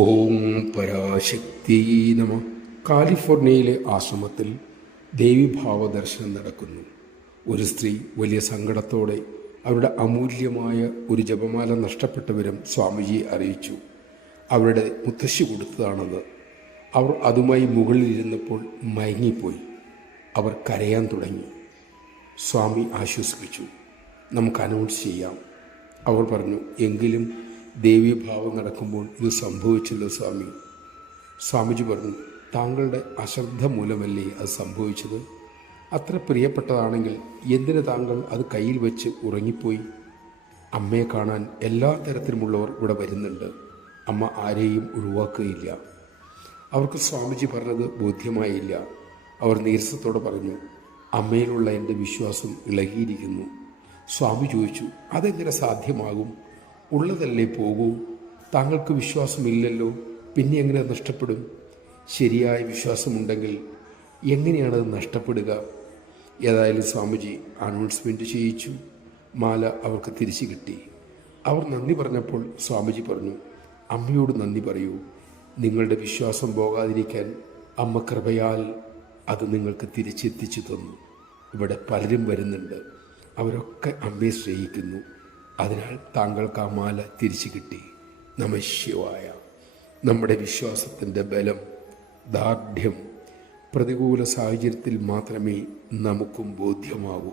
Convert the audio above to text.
ഓം പരാശക്തി നമ. കാലിഫോർണിയയിലെ ആശ്രമത്തിൽ ദേവീഭാവ ദർശനം നടക്കുന്നു. ഒരു സ്ത്രീ വലിയ സങ്കടത്തോടെ അവരുടെ അമൂല്യമായ ഒരു ജപമാല നഷ്ടപ്പെട്ട വിവരം സ്വാമിജിയെ അറിയിച്ചു. അവരുടെ മുത്തശ്ശി കൊടുത്തതാണത്. അവർ അതുമായി മുകളിലിരുന്നപ്പോൾ മയങ്ങിപ്പോയി. അവർ കരയാൻ തുടങ്ങി. സ്വാമി ആശ്വസിപ്പിച്ചു. നമുക്ക് അനൗൺസ് ചെയ്യാം. അവർ പറഞ്ഞു, എങ്കിലും ദേവീഭാവം നടക്കുമ്പോൾ ഇത് സംഭവിച്ചല്ലോ സ്വാമി. സ്വാമിജി പറഞ്ഞു, താങ്കളുടെ അശ്രദ്ധ മൂലമല്ലേ അത് സംഭവിച്ചത്? അത്ര പ്രിയപ്പെട്ടതാണെങ്കിൽ എന്തിന് താങ്കൾ അത് കയ്യിൽ വെച്ച് ഉറങ്ങിപ്പോയി? അമ്മയെ കാണാൻ എല്ലാ തരത്തിലുമുള്ളവർ ഇവിടെ വരുന്നുണ്ട്. അമ്മ ആരെയും ഒഴിവാക്കുകയില്ല. അവർക്ക് സ്വാമിജി പറഞ്ഞത് ബോധ്യമായില്ല. അവർ നീരസത്തോടെ പറഞ്ഞു, അമ്മയിലുള്ള എൻ്റെ വിശ്വാസം ഇളകിയിരിക്കുന്നു. സ്വാമി ചോദിച്ചു, അതെങ്ങനെ സാധ്യമാകും? ഉള്ളതല്ലേ പോകൂ. താങ്കൾക്ക് വിശ്വാസമില്ലല്ലോ, പിന്നെ എങ്ങനെ നഷ്ടപ്പെടും? ശരിയായ വിശ്വാസമുണ്ടെങ്കിൽ എങ്ങനെയാണത് നഷ്ടപ്പെടുക? ഏതായാലും സ്വാമിജി അനൗൺസ്മെൻറ്റ് ചെയ്യിച്ചു. മാല അവർക്ക് തിരിച്ചു കിട്ടി. അവർ നന്ദി പറഞ്ഞപ്പോൾ സ്വാമിജി പറഞ്ഞു, അമ്മയോട് നന്ദി പറയൂ. നിങ്ങളുടെ വിശ്വാസം പോകാതിരിക്കാൻ അമ്മ കൃപയാൽ അത് നിങ്ങൾക്ക് തിരിച്ചെത്തിച്ചു തന്നു. ഇവിടെ പലരും വരുന്നുണ്ട്. അവരൊക്കെ അമ്മയെ സ്നേഹിക്കുന്നു. അതിനാൽ താങ്കൾക്ക് ആ മാല തിരിച്ചു കിട്ടി. നമഃ ശിവായ. നമ്മുടെ വിശ്വാസത്തിൻ്റെ ബലം, ദാർഢ്യം പ്രതികൂല സാഹചര്യത്തിൽ മാത്രമേ നമുക്കും ബോധ്യമാവൂ.